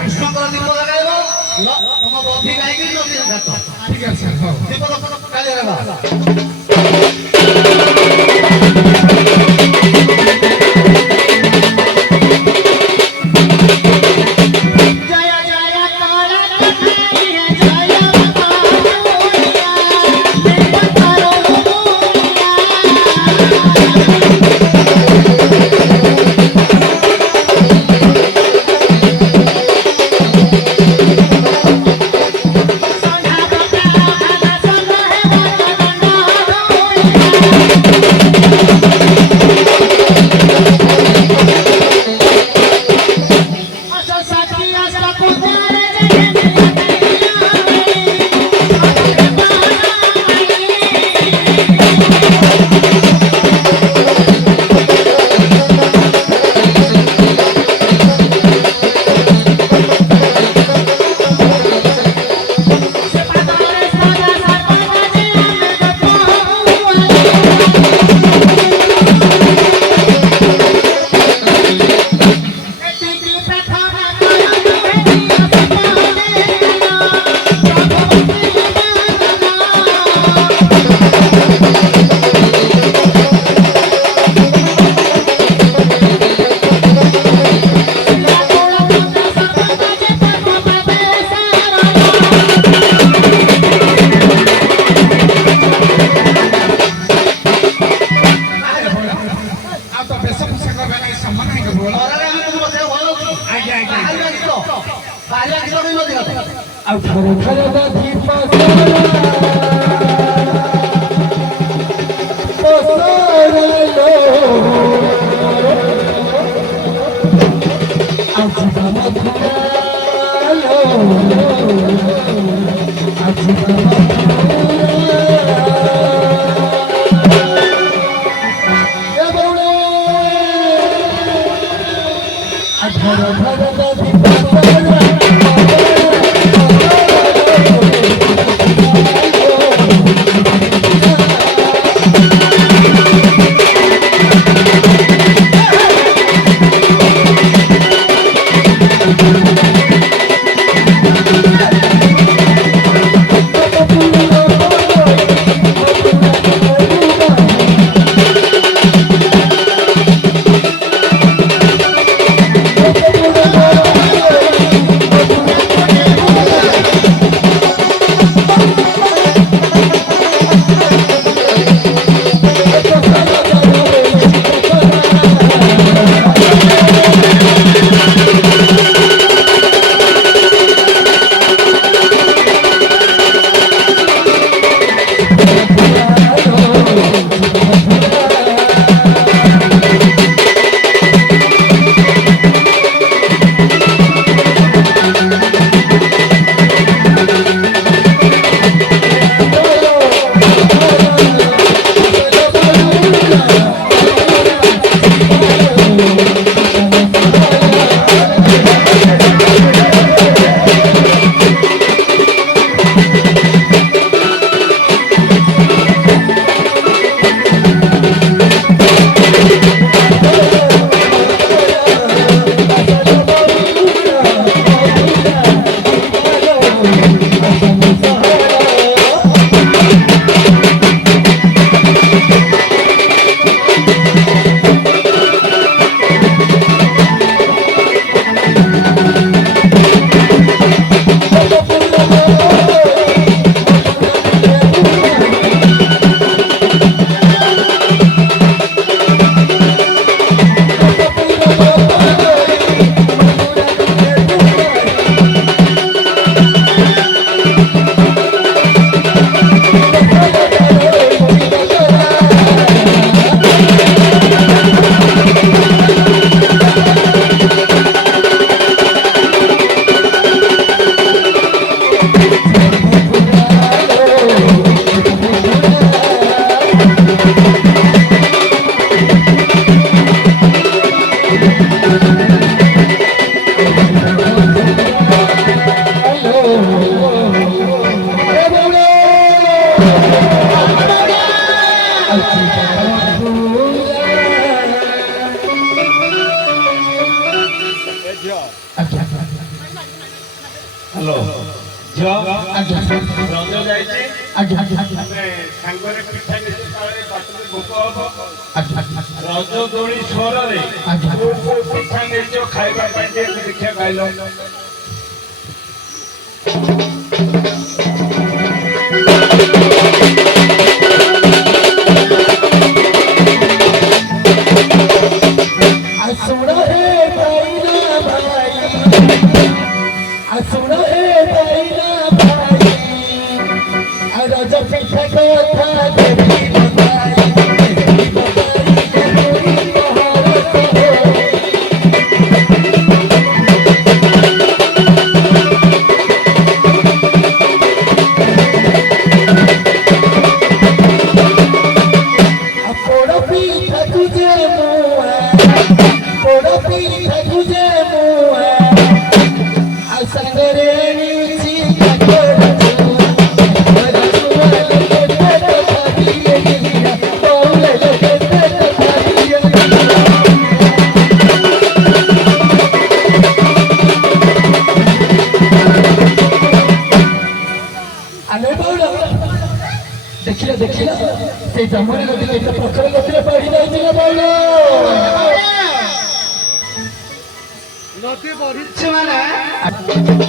কৃষ্ণ করে দীপ লাগাইব তোমার অধিক আইকি নদী ঘাট ঠিক আছে হ্যাঁ দীপ কাজে লাগা हेलो झियो ଆଜ୍ଞା ରଜ ଯାଇଛି ଆଜ୍ଞା ଆଜ୍ଞା ଆମେ ସାଙ୍ଗରେ ପିଠା ନେଇଛୁ କାଳେ ବାଟରେ ଭୋକ ହବ ଆଜ୍ଞା ରଜ ଦୋଳି ସ୍ୱରରେ ଆଜ୍ଞା କୋଉ କୋଉ ପିଠା ନେଇଛ ଖାଇବା ପାଇଁ ଟିକେ ଦେଖିବା ଖାଇଲ सुनो हे भाईना भाई सुनो हे भाईना भाई रज पिठा कथा देवी बताई देखिला देखिला से जमरे नदी के प्रखर नदी पड़ी जाई ना बालो नदी बढिछ माने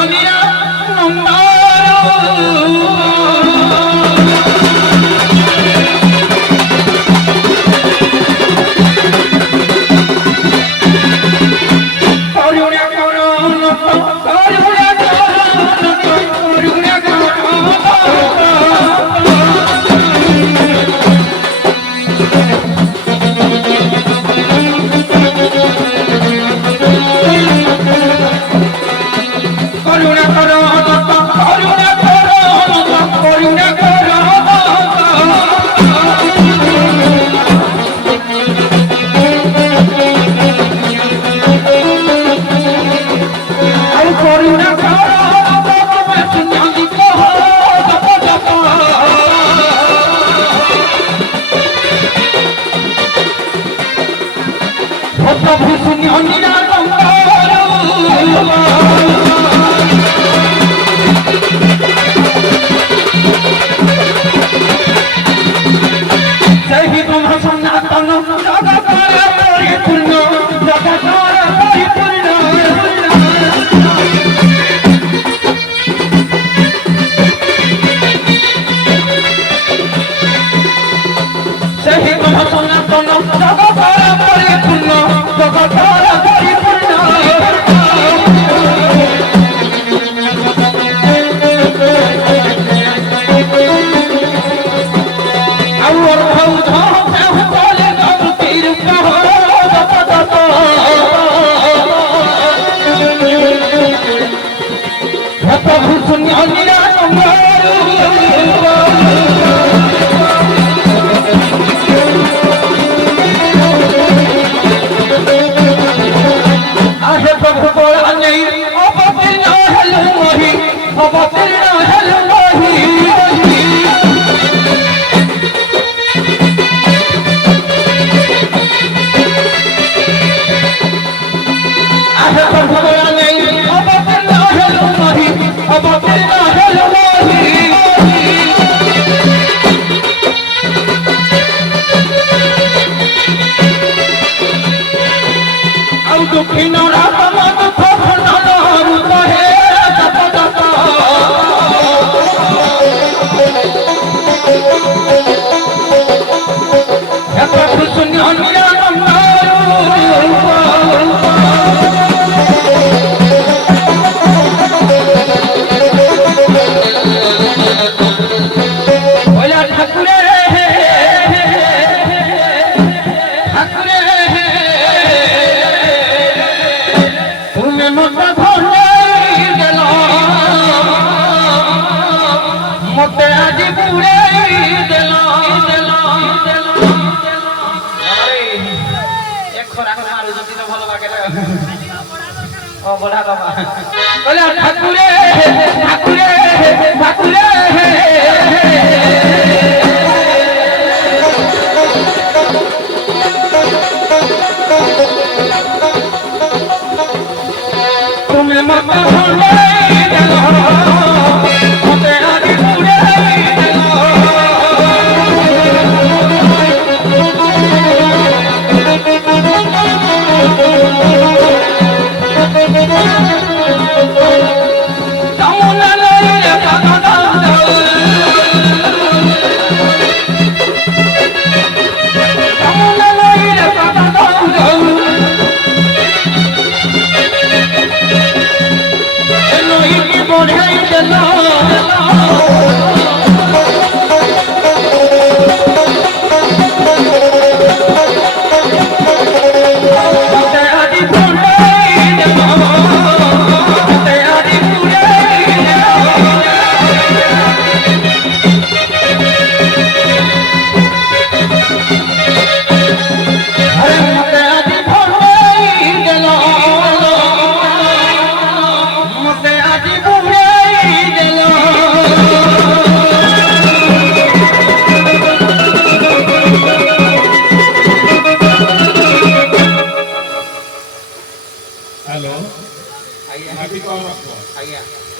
ଅନିରା ନମ୍ବର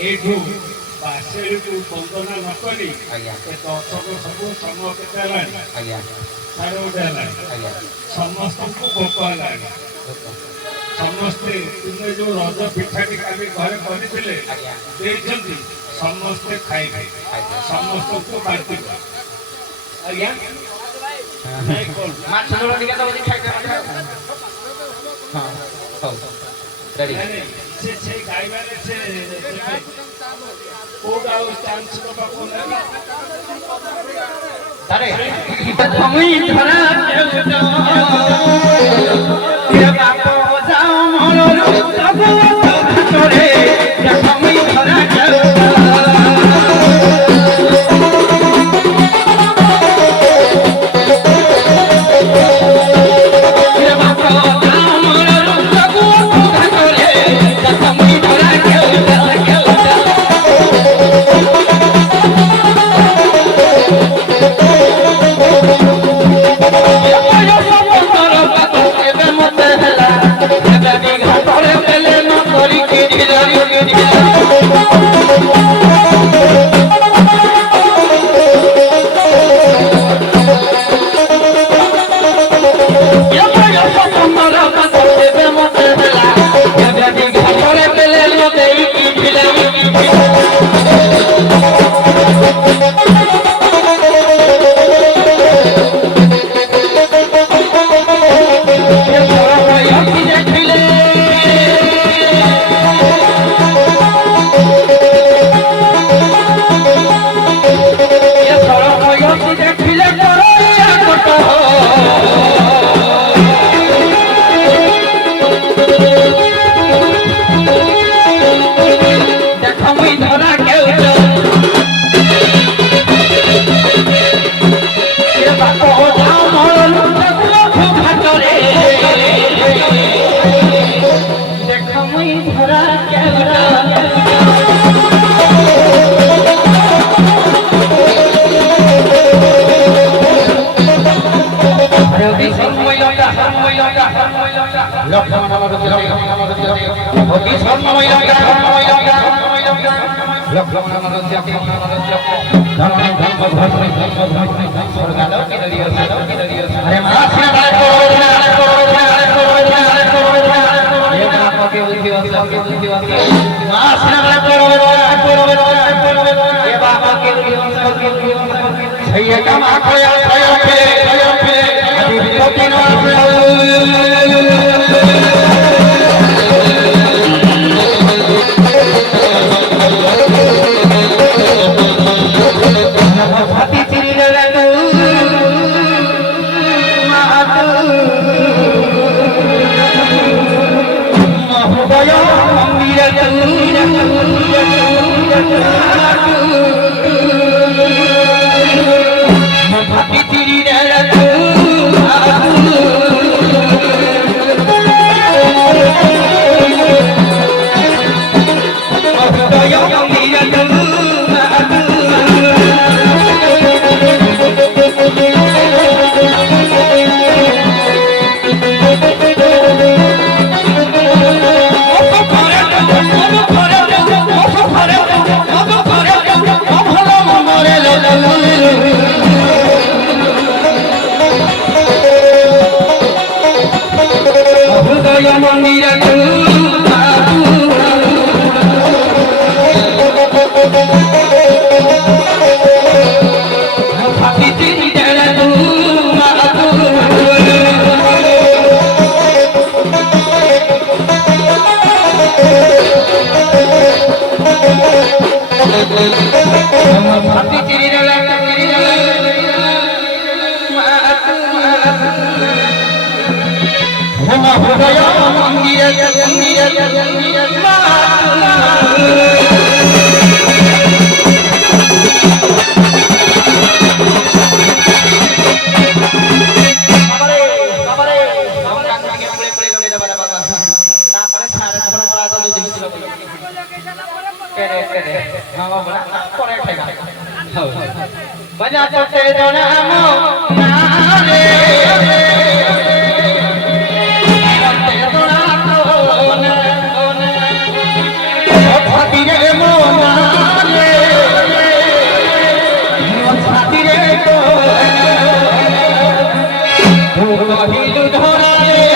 ଏଇଠୁ ବାସେଳିକୁ ବନ୍ଦନା ନ କରି ଏ ଦର୍ଶକ ସବୁ ସମୟ କେତେ ହେଲାଣି? ସାଢ଼େ ଗୋଟେ ହେଲାଣି। ସମସ୍ତଙ୍କୁ ଭୋକ ହେଲାଣି। ସମସ୍ତେ ତୁମେ ଯୋଉ ରଜ ପିଠାଟି କାଲି ଘରେ କରିଥିଲେ ଦେଇଛନ୍ତି ସମସ୍ତେ ଖାଇବେ ସମସ୍ତଙ୍କୁ ବାଣ୍ଟିବ ଆଜ୍ଞା ମାଛ ଝୋଳ ଟିକେ ଦବ ଖାଇତେ ସେ ଗାଇବାରେ ସେ କୋଉଟା ଆଉ ଚାନ୍ସ ଦବା କହୁନାହାନ୍ତି তুমি ধরা বাপ যাও মরর চরে তুমি ধরা बजा पटे जनामो नारे पटे जनामो ओने छाती रे मो नारे छाती रे को तू कहिलु धरा रे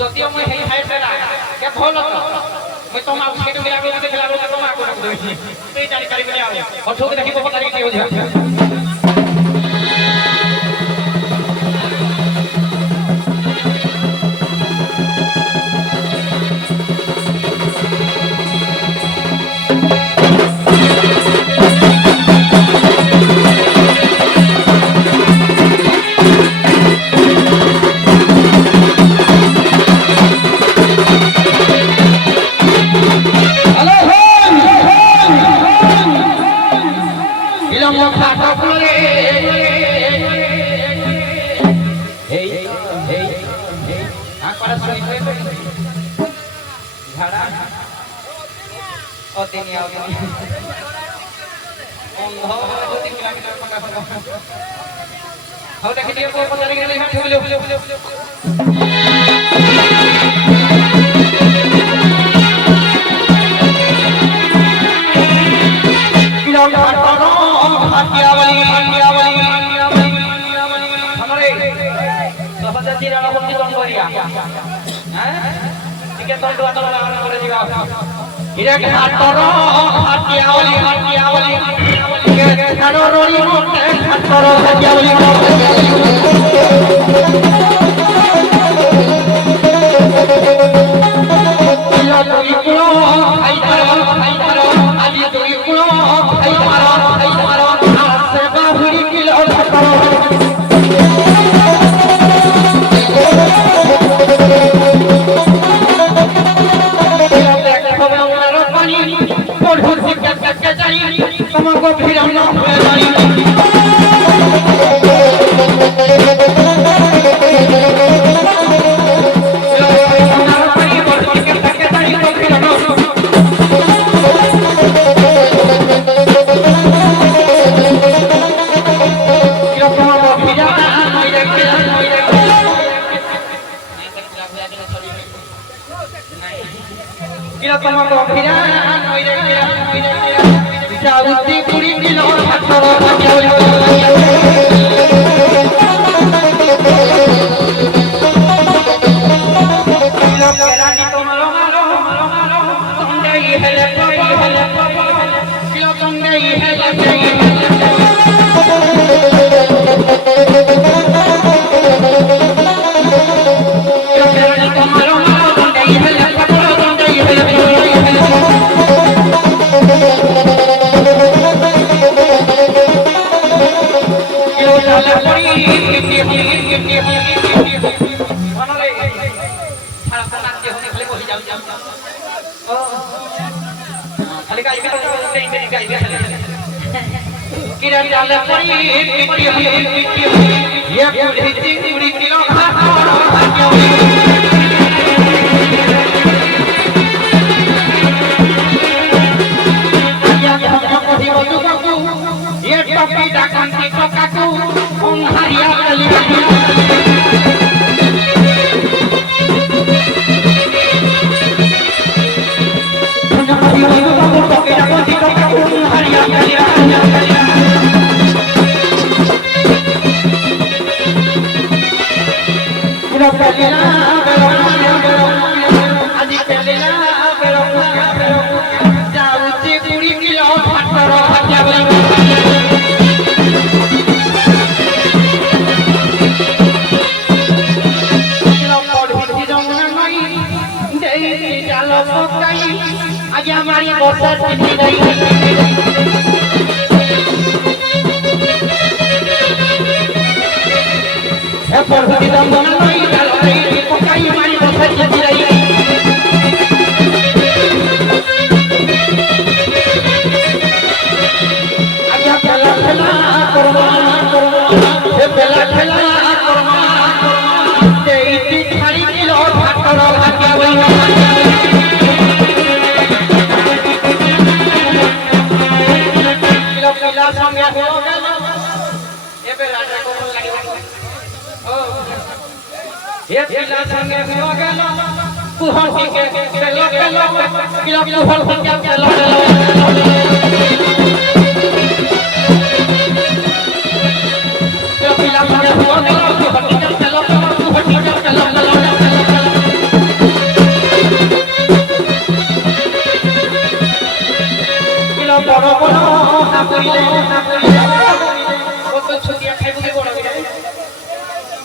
যদিও মই হেৰি হাই পেলা কে ভাল মই তোমাক সেইটো বেয়া কৰি দেখিলা আৰু তোমাক কৰি দিছি এই জানি পাৰি বুলি আৰু অথক দেখি বহুত তাৰিখ কি হৈ যায় How the video for the regular have to live. Hãy subscribe cho kênh Ghiền Mì Gõ để không bỏ lỡ তোমাকে ভিড়ানো হয়ে যায় जाऊती पूरी किलो हटरो केरानी तो मारो मारो मारो मारो संगई हेले किलो संगई हेले केरानी तो मारो मारो संगई हेले संगई हेले किरण डाले पड़ी ये पूरी चिंगड़ी किलो ये टोपी डाकन की टोकाकू उन्हारिया कली आज हमारी बरसात नहीं रही है पर भी दम बना नहीं डाल रही पकाई हमारी बरसात नहीं रही आज पहला पहला करवा ये पहला पहला करवा तेरी थाली किलो भाकर भाग्य वही संगे हो गल एबे राजा को मन लागे ओ ये पिला संगे हो गल कुहर के चलो चलो किलो कुहर हो जा चलो ये पिला संगे हो गल कुहर के चलो कुहर के चलो किलो बड़ो बड़ो हाकुइले ओ तो छुटिया खाइबो के बड़ो बिरा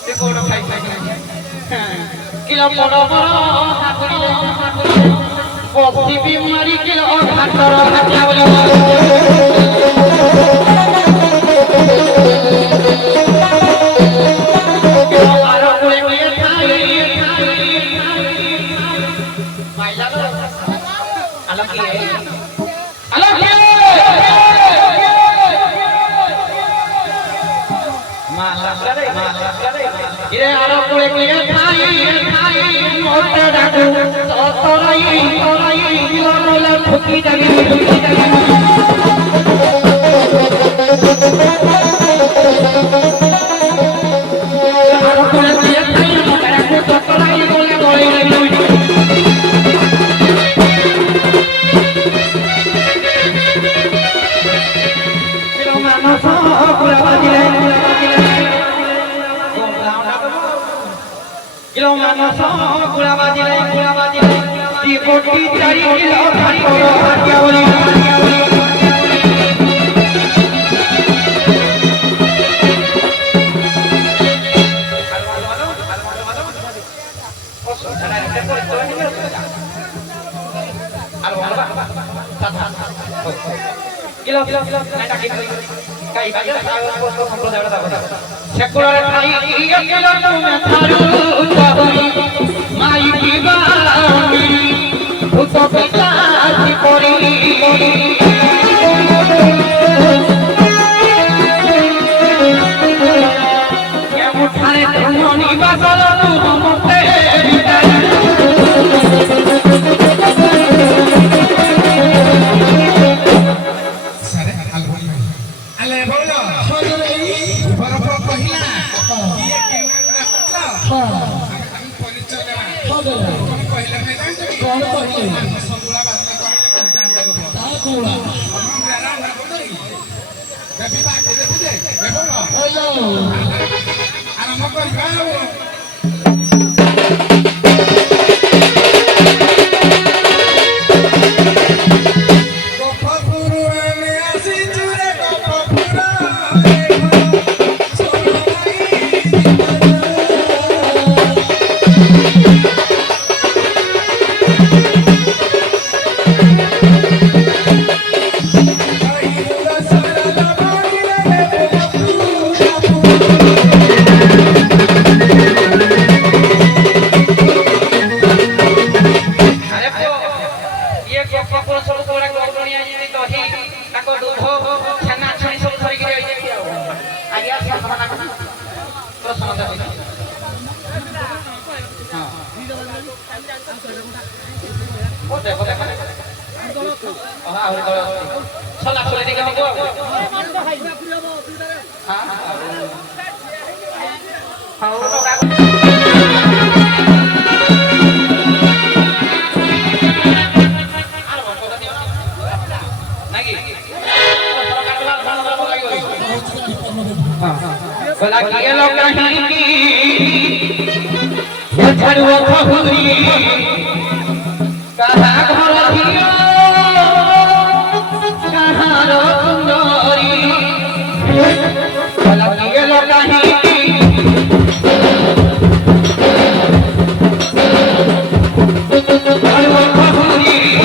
से बड़ो खाइ किलो बड़ो बड़ो हाकुइले पसी बीमारी किलो भातर भातिया बोलो किलो आरो कोई कोई खाइ माइला लो अलग की अलग इरे आरो कोले कोले खाई मोटे डाकू तोराई लोला ठुकी जागी आरो कोले कोले खाई मोटे डाकू तोराई लोला गोई किलो मानो सो पूरा बाजी किलो मानस गुड़ा बाजिले दी कोटी 4 किलो भाटर भाग्य बोली किलो किलो গাইবাজে সাগরপোষ সম্প্রদায়ের দাবতা সেকুলার ঠাই একেলা তুমি থারু চাহরি মাইকি বাউরি ভূত পিতাজি পরি কেমুঠারে ধমনি বাসল তুমতে বিদায় बोला किए लोग कहीं की ये झड़ुआ खहुरी कहाँ घर धियो कहाँ रो सुंदरी बोला किए लोग कहीं की झड़ुआ खहुरी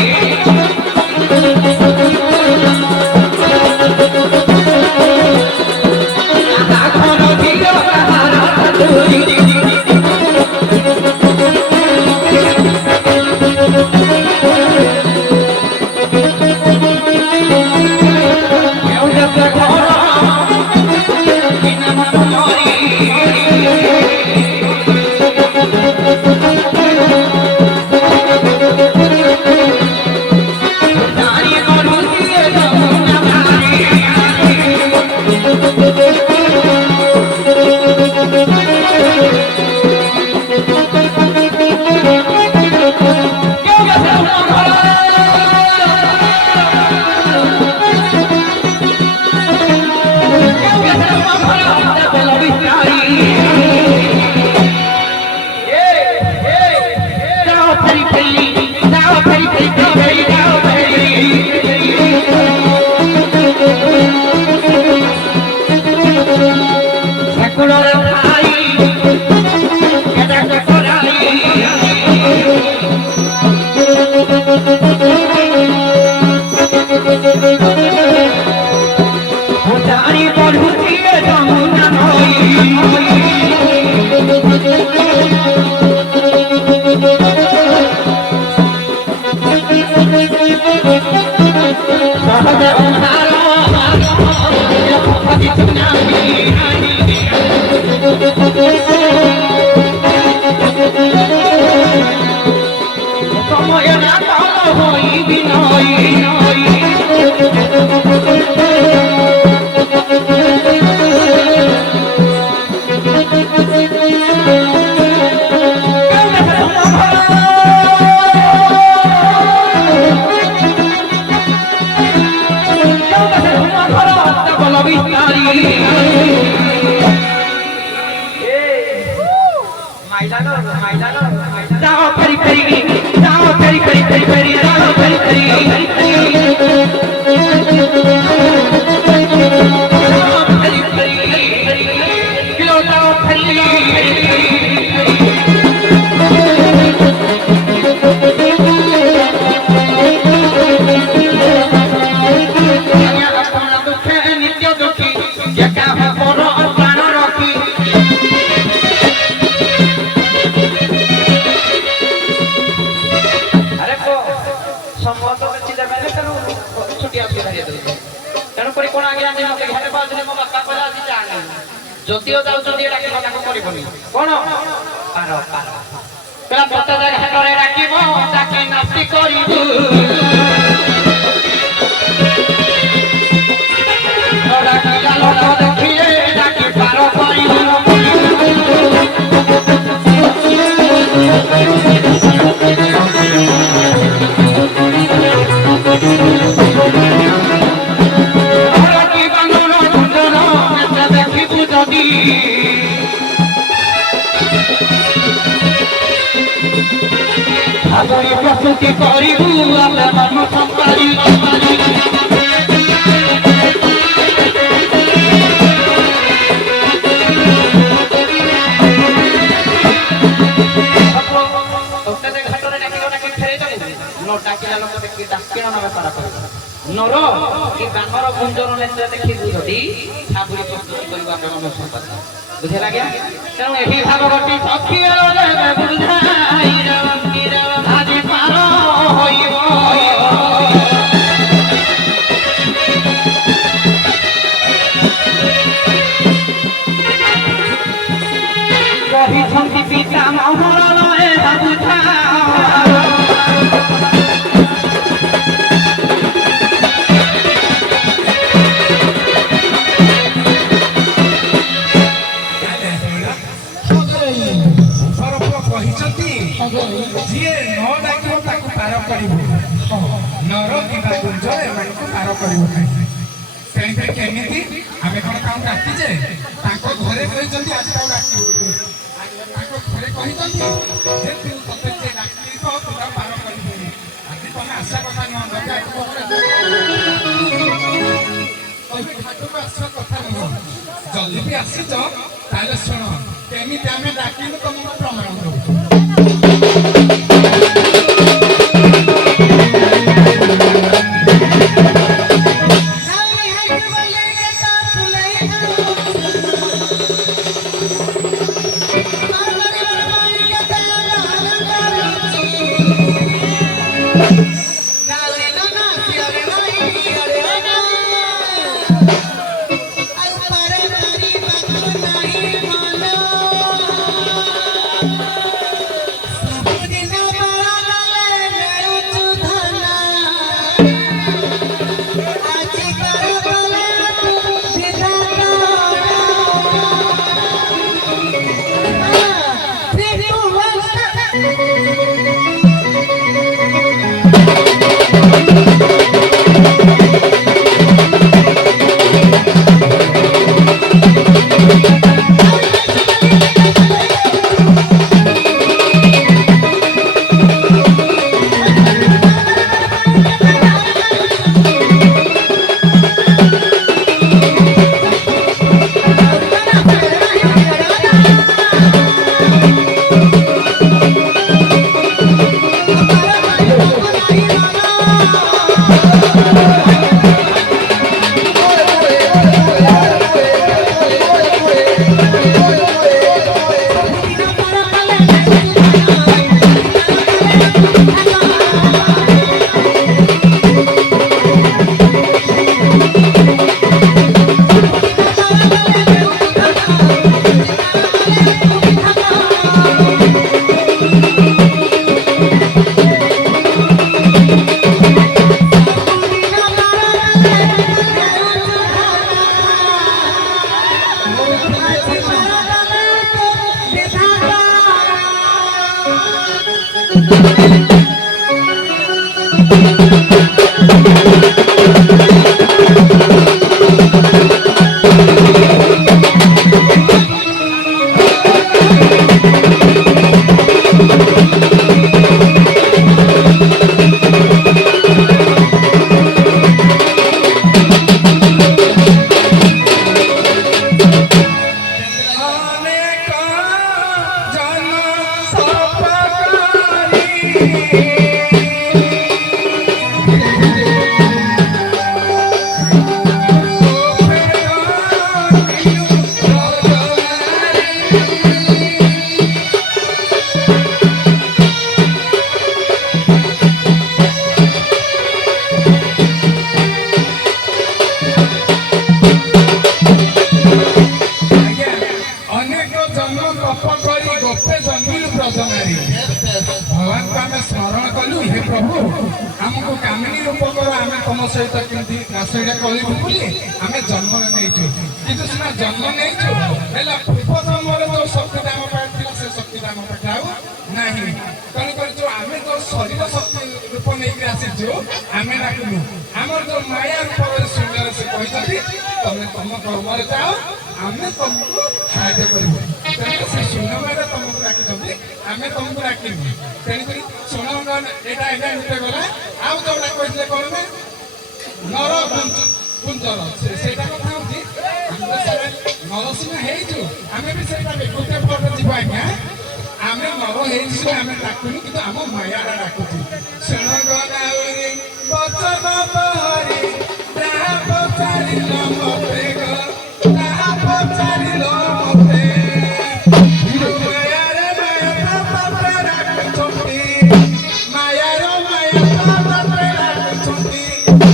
একা পর প্রাণ রক্ষী আরে কো সম্মত বেশি দেবে না তেণু ছুটি আসি ধরিয়ে দেবে তেণু করে কোন আগে আমি মতে ঘরে পাওয়া ମୋ ବାପା କହିଲା ଆଜି ଜାଣି ଯଦିଓ ଯାଉଛନ୍ତି ଡାକିବ ତାକୁ କରିବନି କଣ ପାର ପାର କହିଲା ପତା ଘାଟରେ ଡାକିବ ଡାକି ନାସ୍ତି କରିବୁ ଡାକିଲା ଲୋକ ଦେଖିଲେ ଡାକି ପାର କରିବୁ ভাবরি প্রস্তুতি করিবু আমরা মন সম্পারি ঘাটরে ডাকিল ডাকি ফেরে যাবো ডাকিলা লোক দেখি ডাকিল না ব্যাপার নর কি বানর গুঞ্জর নেত্রে দেখি যদি ভাবরি প্রস্তুতি করিবু আমরা মন সম্পারি বুঝে লাগিয়া তেণু এই ভাবগটি সখী বুঝাই আজি পার হইব କହିଛନ୍ତି ପିତା ମହର ଲଏ ବୁଝା ଯିଏ ନ ଡାକିବ ତାକୁ ପାର କରିବୁ ନର କିମ୍ବା ଗୁଞ୍ଜର ଏମାନଙ୍କୁ ପାର କରିବୁ ନାହିଁ ସେଇଥିରେ କେମିତି ଆମେ କଣ ତାଙ୍କୁ ଡାକିଛେ ତାଙ୍କ ଘରେ କହିଛନ୍ତି ଆଜି ତାକୁ ଡାକିବୁ ତାଙ୍କ ଘରେ କହିଛନ୍ତି ଯେ ତୁ ତତେ ଯିଏ ଡାକିବ ତୁ ତାକୁ ପାର କରିବୁନି ଆଜି ତମେ ଆସିବା କଥା ନୁହଁ ଘାଟକୁ ଆସିବା କଥା ନୁହଁ ଯଦି ବି ଆସିଛ ତାହେଲେ ଶୁଣ କେମିତି ଆମେ ଡାକିଲୁ ତମକୁ ପ୍ରମାଣ ଦଉଛୁ କରିବୁ ବୋଲି ଆମେ ଜନ୍ମ ନେଇଛୁ କିନ୍ତୁ ସିନା ଜନ୍ମ ନେଇଛୁ ହେଲେ ପୂର୍ବ ଜନ୍ମରେ ଯୋଉ ଶକ୍ତିଟା ଆମ ପାଖରେ ଥିଲା ସେ ଶକ୍ତିଟା ଆମ ପାଖରେ ଆଉ ନାହିଁ ତେଣୁକରି ଯୋଉ ଆମେ ଯୋଉ ଶରୀର ଶକ୍ତି ରୂପ ନେଇକି ଆସିଛୁ ଆମେ ଡାକିବୁ ଆମର ଯୋଉ ମାୟା ରୂପରେ ଶୂନ୍ୟରେ ସେ କହିଛନ୍ତି ତମେ ତମ କର୍ମରେ ଯାଅ ଆମେ ତମକୁ ସାହାଯ୍ୟ କରିବୁ ତେଣୁ ସେ ଶୂନ୍ୟମାନେ ତମକୁ ଡାକିଛନ୍ତି ଆମେ ତମକୁ ଡାକିବୁ ତେଣୁକରି ଶୁଣ ଏଇଟା ଏଇଟା ଏମିତି ଗଲା ଆଉ ଯୋଉଟା କହିଥିଲେ କଣ ନା ନର କୁଞ୍ଜର ସେଇଟା କଥା ହଉଛି ଆମେ ସାରା ନରସିଂହ ହେଇଛୁ ଆମେ ବି ସେଇଟା ଗୋଟେ ପଟେ ଯିବୁ ଆଜ୍ଞା ଆମେ ନର ହେଇଛୁ ଆମେ ଡାକୁନୁ କିନ୍ତୁ ଆମ ମାୟାଟା ଡାକୁଛୁ ଶୁଣ ଗଲାଉରି ବଚନ ପହରି ତାହା ପଚାରିଲ ମତେ ତାହା ପଚାରିଲ ମତେ ମାୟାରେ ମାୟା ତତେ ଡାକୁଛନ୍ତି ମାୟାର ମାୟା ତତେ ଡାକୁଛନ୍ତି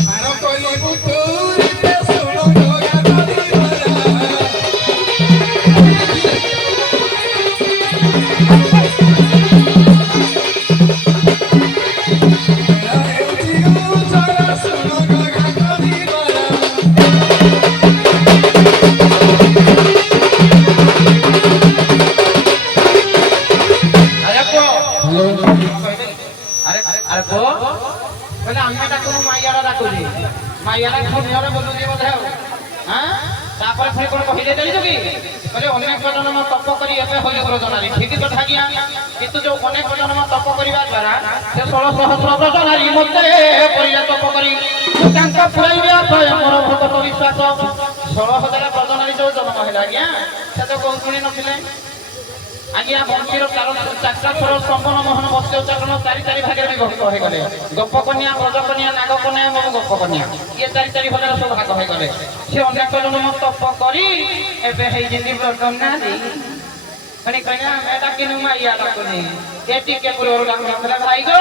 ପାର କରିବୁ ତୁ ଶୁଣ ଗଲା ତାପରେ ପୁଣି କଣ କହିଲେ ଜାଣିଛୁ କି କହିଲେ ଅନେକ ଜନ୍ମ ତପ କରି ଏବେ ହୋଇଲେ ବ୍ରଜନାରୀ ଠିକ କଥା ଆଜ୍ଞା କିନ୍ତୁ ଯୋଉ ଅନେକ ଜନ୍ମ ତପ କରିବା ଦ୍ୱାରା ସେ 16 ସହସ୍ର ବ୍ରଜନାରୀ ମତେ ପରିଲା ତପ କରି ତାଙ୍କ ପୁରାଇବା ମୋର ଭକ୍ତ ବିଶ୍ୱାସ 16,000 ବ୍ରଜନାରୀ ଯୋଉ ଜନ୍ମ ହେଲା ଆଜ୍ଞା ସେ ତ କୋଉ ଶୁଣି ନଥିଲେ ଆଜ୍ଞା ବଂଶୀର ଚାରିଥର ସମ୍ପନ୍ନ ମୋହନ ବସ୍ୟ ଚାରଣ ଚାରି ଭାଗରେ ବିଭକ୍ତ ହୋଇଗଲେ ଗୋପ କନ୍ୟା ବ୍ରଜ କନ୍ୟା ନାଗ କନ୍ୟା ଏବଂ ଗୋପ କନ୍ୟା ଇଏ ଚାରି ଭାଗରେ ସବୁ ଭାଗ ହୋଇଗଲେ ସେ ଅନେକ ଜନ୍ମ ତପ କରି ଏବେ ହେଇଛନ୍ତି ବ୍ରଜନାରୀ ପୁଣି କହିଲା ଆମେ ଡାକିନୁ ମାଇୟା ଡାକୁନି ଏ ଟିକେ ପୂର୍ବରୁ ଡାକୁନଥିଲା ଭାଇ ଗୋ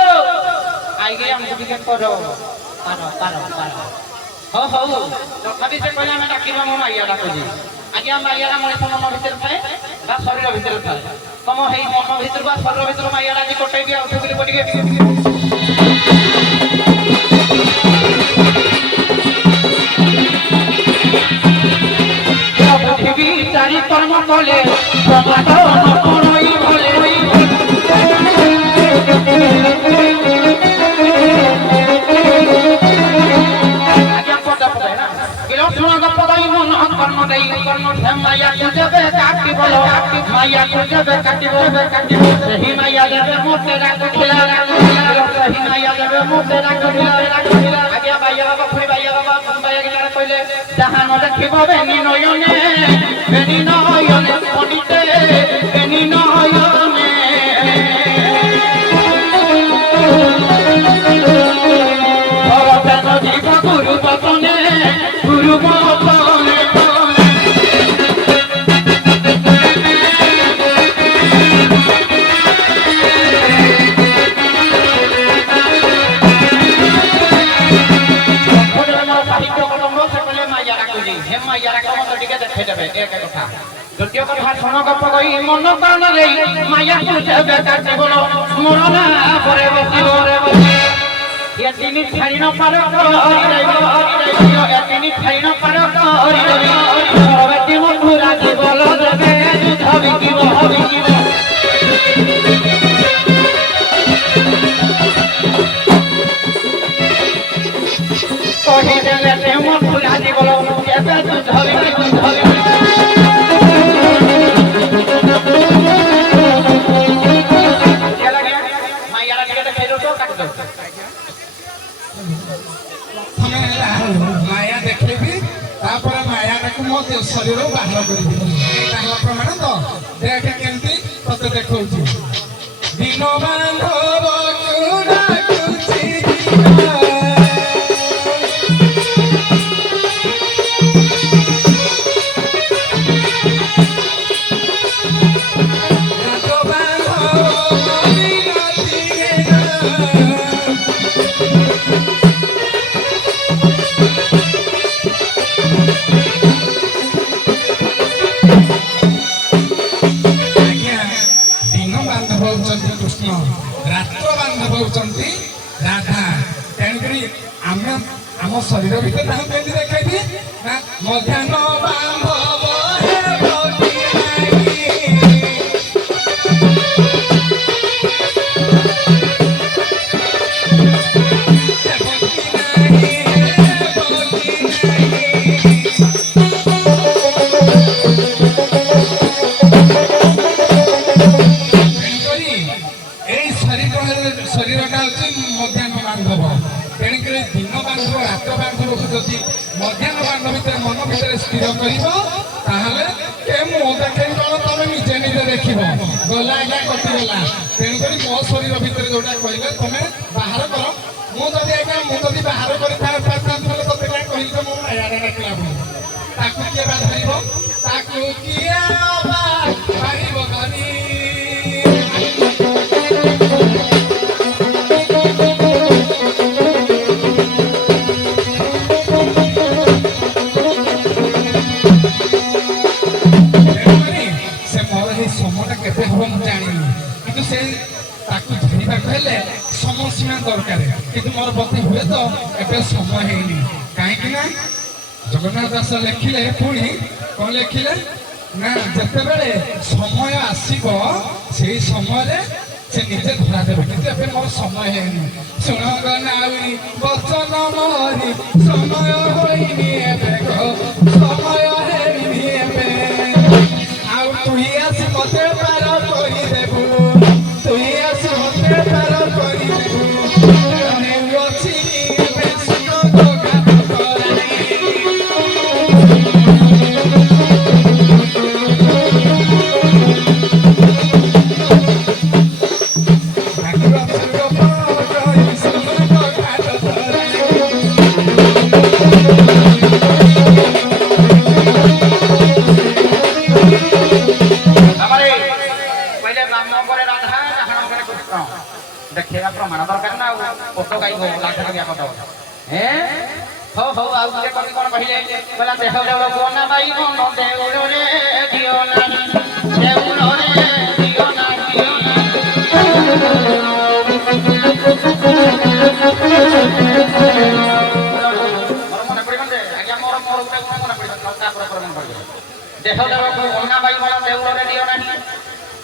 ଆଇକି ଆମକୁ ଟିକେ କର ପାର ହଉ ତଥାପି ସେ କହିଲା ଆମେ ଡାକିନୁ ଆମ ମାଇୟା ଡାକୁଛି ଆଜ୍ଞା ମାଇୟାଟା ମଣିଷ ମନ ଭିତରେ ଥାଏ ବା ଶରୀର ଭିତରେ ଥାଏ ତମ ହେଇ ମନ ଭିତରୁ ବା ଶରୀର ଭିତରୁ ମାଇୟାଟା ଆଜି କଟେଇକି ଆଉ ଟିକେ ପୃଥିବୀ ଚାରି କର୍ମ କଲେ माया तुझे काटी बोलो माया तुझे काटी बोलो सही माया देवे मोटे रंग खिला सही माया देवे मोटे रंग खिला आगे भाई बाबा फुई भाई बाबा भाई के जाने पहले जहां न देखिबो बेनी नयने पडिते बेनी नयने भरत जीव गुरु बतने गुरु बतने द्वितीय कथा सुन गप कही मन प्राण रे माया तुझे काटे बोलो स्मरण परे बसिब ये तीन छाड़ी न पार ये तीन छाड़ी न पार सर्वती मधुरा जीवल देवे युद्ध बिकिब कहीदेले से मधुरा जीवल केबे युद्ध बिकिब माया देखी माया मो शरीर बाहर कर प्रमाण तो देख केमती ते देखा दिन बांधव कृष्ण ବାନ୍ଧବ ହେବ କି ନାହିଁ? এই শরীরটা হচ্ছে ମଧ୍ୟାହ୍ନ ବାନ୍ଧବ। ତେଣୁକରି ଦିନ ବାନ୍ଧବ ରାତ ବାନ୍ଧବକୁ ଯଦି ମଧ୍ୟାହ୍ନ ବାନ୍ଧବ ଭିତରେ ମନ ଭିତରେ ସ୍ଥିର କରିବ ତାହେଲେ ଏ ମୁଁ ଦେଖେଇ କଣ ତମେ ନିଜେ ନିଜେ ଦେଖିବ ଗଲା ଆଜ୍ଞା କଟିଗଲା। ତେଣୁକରି ମୋ ଶରୀର ଭିତରେ ଯୋଉଟା କହିଲେ ତମେ ବାହାର କର। ମୁଁ ଯଦି ବାହାର କରିପାରିଥାନ୍ତି ବୋଲେ ତତେ କାହିଁ କହିଲି ତ ମୁଁ ମାୟାରେ ଡାକିଲା ବୋଲି। ତାକୁ କିଏ ବା ଧରିବ? ତାକୁ କିଏ ବା ଧରିବ ଧରି? ସେ ମୋର ଏଇ ସମୟଟା କେବେ ହବ ମୁଁ ଜାଣିନି, କିନ୍ତୁ ସେ ତାକୁ ଧରିବାକୁ ହେଲେ ସମୟ ସୀମା ଦରକାର। କିନ୍ତୁ ମୋର ବତି ହୁଏ ତ ଏବେ ସମୟ ହେଇନି। କାହିଁକି ନା ଜଗନ୍ନାଥ ଦାସ ଲେଖିଲେ, ପୁଣି କଣ ଲେଖିଲେ ନା ଯେତେବେଳେ ସମୟ ଆସିବ ସେଇ ସମୟରେ ସେ ନିଜେ ଧରା ଦେବେ, କିନ୍ତୁ ଏବେ ମୋର ସମୟ ହେଇନି। ଶୁଣ ନାଉରି ବଚନ ମୋରି ସମୟ ହୋଇନି ଏବେ ଗୋ, ସମୟ ହେଇନି ଏବେ। ଆଉ ତୁଇ ଆସି ମତେ ପାର କରିଦେବୁ, ତୁଇ ଆସି ମତେ ପାର କରିଦେବୁ। ଅଛି ଏବେ ସୁଯୋଗ ଗାନ କରାଇ। देखिएगा प्रमाण दरकार ना फोटो कहीं हो लाख लगे फोटो हैं हो आउ के कोन कोन कहिले बोला देह देव कोना बाई मन देउलो रे दियो ना देउलो रे दियो ना मन पड़ी बंदे आज्ञा मोर मोर उठे मन पड़ी लंका पर मन पड़ी देह देव कोना बाई मन देउलो रे दियो ना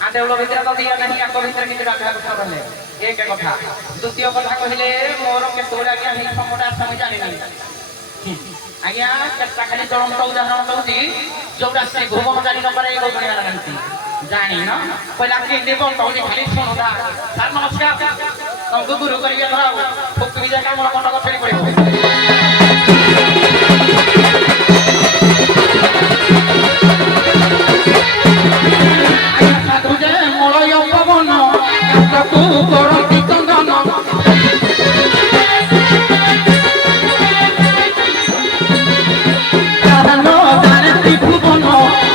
आ देउलो भितर तो दियो नहीं आको भितर किछ राखा करले एक कथा। द्वितीय कथा कहले मोर केतोला आज्ञा हे समटा समय जानि नहीं आज्ञा केता खाली चलंत उदाहरण दउती जोटा से घुमन जानि न पारे एगो गणिया लागंती जानि न पहिला के देबो तौनी खाली सुनोदा सर नमस्कार तुमको गुरु करिए धराओ फुक भी जाका मोर कंड गठरी पड़िबो साधु जे मलय पवन काकू करती चंदन साधन जानती भुवन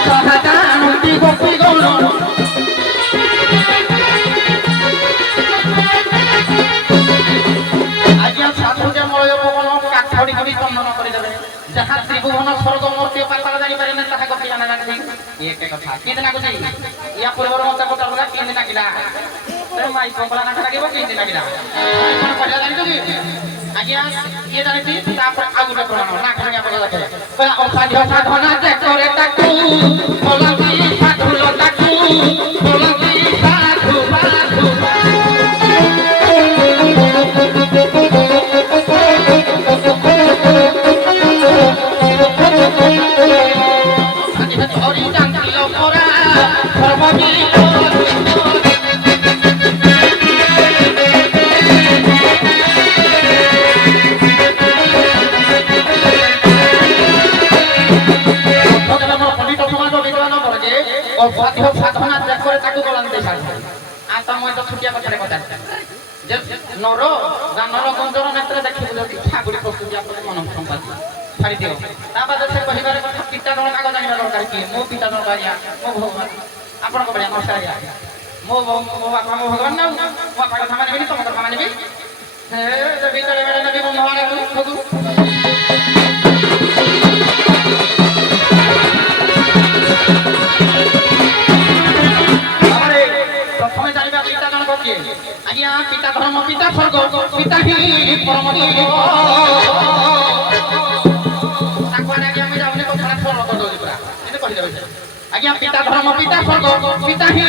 सहा जानती गोपी गौर आज्ञा साधु जे मलय पवन काठड़ी करी चंदन कर देबे जहाँ त्रिभुवन स्वर्ग मूर्ति पाताल जानी पारे ना ताहा गति जाना जानती एक कथा किन ना कुछ या पूर्वर मत को तबला किन ना किला ते माई कोपला ना लागिबो किन ना किला कोन पहला जानि तो आज्ञा ये जानती तापर आगुटे प्रमाण ना खरिया पडला देखे पहला असाध्य साधना जे करे ताकू बोलती साधु ताकू बोलती साधु साधु हरि जानती लोपरा सर्वजी साधना देखरे ताकू बोलान दे आता मैं तो छुटिया कथारे कथा जे नर गानर गंजर नेत्र देखि बुझ ठाकुरी प्रस्तुति आपन मन संपादी छाड़ी दियो ता बाद से कहिबार कथा पिता दल कागज जानिबा दरकार कि मो पिता दल बाया मो भगवान आपन को बढिया नमस्कार मो बापा मो भगवान ना मो बापा कथा मानिबी तुम कथा मानिबी हे जे भीतर बेले नबी भगवान भगु प्रथम जानिबा पिता जन किए आज्ञा पिता धर्म पिता स्वर्ग पिता ही परम जीव ताको आज्ञा मैं जाउने को खराब फोन कर दो କହିଦେବେ ଆଜ୍ଞା ପିତା ଧର୍ମ ପିତା ସ୍ୱର୍ଗ ପିତା ହିଁ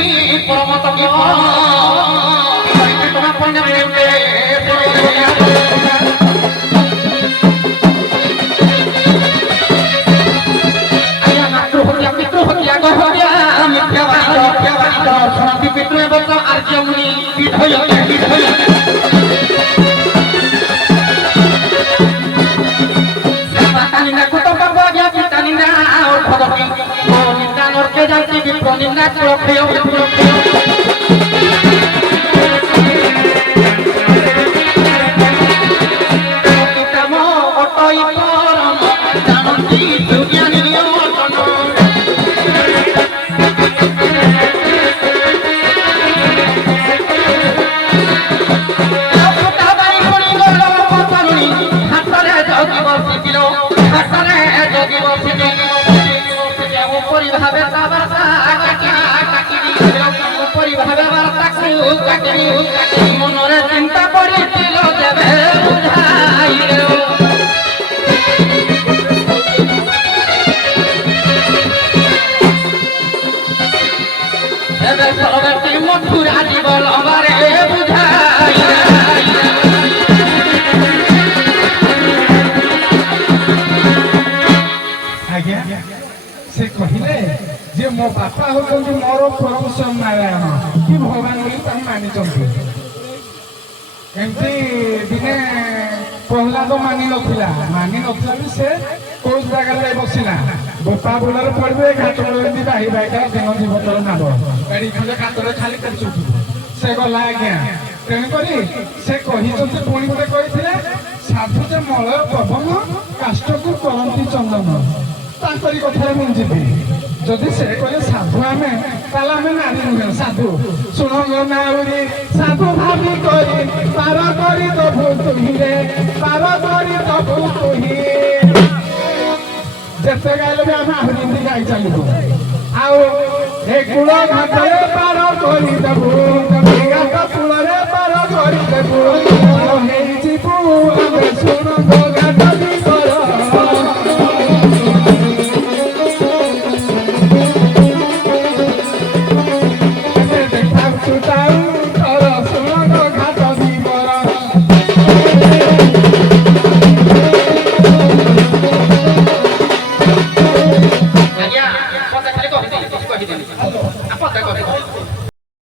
ପରମ ତତ୍ତ୍ୱ ତମେ ପଣ୍ଡେ ଆଜ୍ଞା ମାତୃହତ୍ୟା ପିତୃହତ୍ୟା ଗହତ୍ୟା ମିଥ୍ୟାବାଦ ଶୁଣନ୍ତି ପିତୃ ଏବଂ ଆର୍ଯ୍ୟମୁନି ବିଧୟ নিন্দা কত পাবো আজ্ঞা পিতা নিন্দা ভগবতী ও নিন্দা নরকে যাইতে বিপ্র নিন্দা প্রক্ষেয় পিতাম অটই পরম জানতি দুজ্ঞানী অটন হাতরে জগি বসিছিল ভাবে মনরে চিন্তা করেছিল দেবে বুঝাই মধুরা জীবন আমারে বুঝাই ଆଜ୍ଞା ସେ କହିଲେ ଯେ ମୋ ବାପା ହଉଛନ୍ତି ମୋର ପରମେଶ୍ୱର ନାରାୟଣ କି ଭଗବାନ ବୋଲି ତାଙ୍କୁ ମାନିଛନ୍ତି। ଏମିତି ଦିନେ ପ୍ରହ୍ଲାଦ ମାନି ନଥିଲା ବି ସେ କୋଉ ଜାଗାରେ ଯାଇ ବସିଲା ବୋପା ବୁଲରେ ପଡିବେ ଘାଟ ଏମିତି ବାହି ବାହିକା ଦିନ ଜୀବତର ନାବ ଗାଡି ଖଣ୍ଡେ ଘାଟରେ ଖାଲି କରିଚୁଥିବ ସେ ଗଲା ଆଜ୍ଞା। ତେଣୁକରି ସେ କହିଛନ୍ତି ପୁଣି ଗୋଟେ କହିଥିଲେ ସାଧୁ ଯେ ମଳୟ ପବନ କାଷ୍ଟକୁ କରନ୍ତି ଚନ୍ଦନ ତାଙ୍କରି କଥାରେ ମୁଁ ଯିବି। ଯଦି ସେ କହିଲେ ସାଧୁ ଆମେ ତାହେଲେ ଆମେ ନାରୀ ନୁହେଁ ସାଧୁ ଶୁଣ ନାଉରି ସାଧୁ ଭାବି କରି ପାର କରି ଦବୁ ତୁହିରେ ପାର କରି ଦବୁ ତୁହି ଯେତେ ଗାଇଲେ ବି ଆମେ ଆହୁରି ଏମିତି ଗାଇ ଚାଲିବୁ। ଆଉ ଏ କୂଳ ଘାଟରେ ପାର କରିଦେବୁ ଘାଟ କୂଳରେ ପାର କରିଦେବୁ ହେଇଯିବୁ ଆମେ ଶୁଣ ଘାଟ ବି କର ଆଜ୍ଞା କଥା ଖାଲି କହିଦେଲି କିଛି କହିଦେଲି ଆପଣ କହିଦେଲି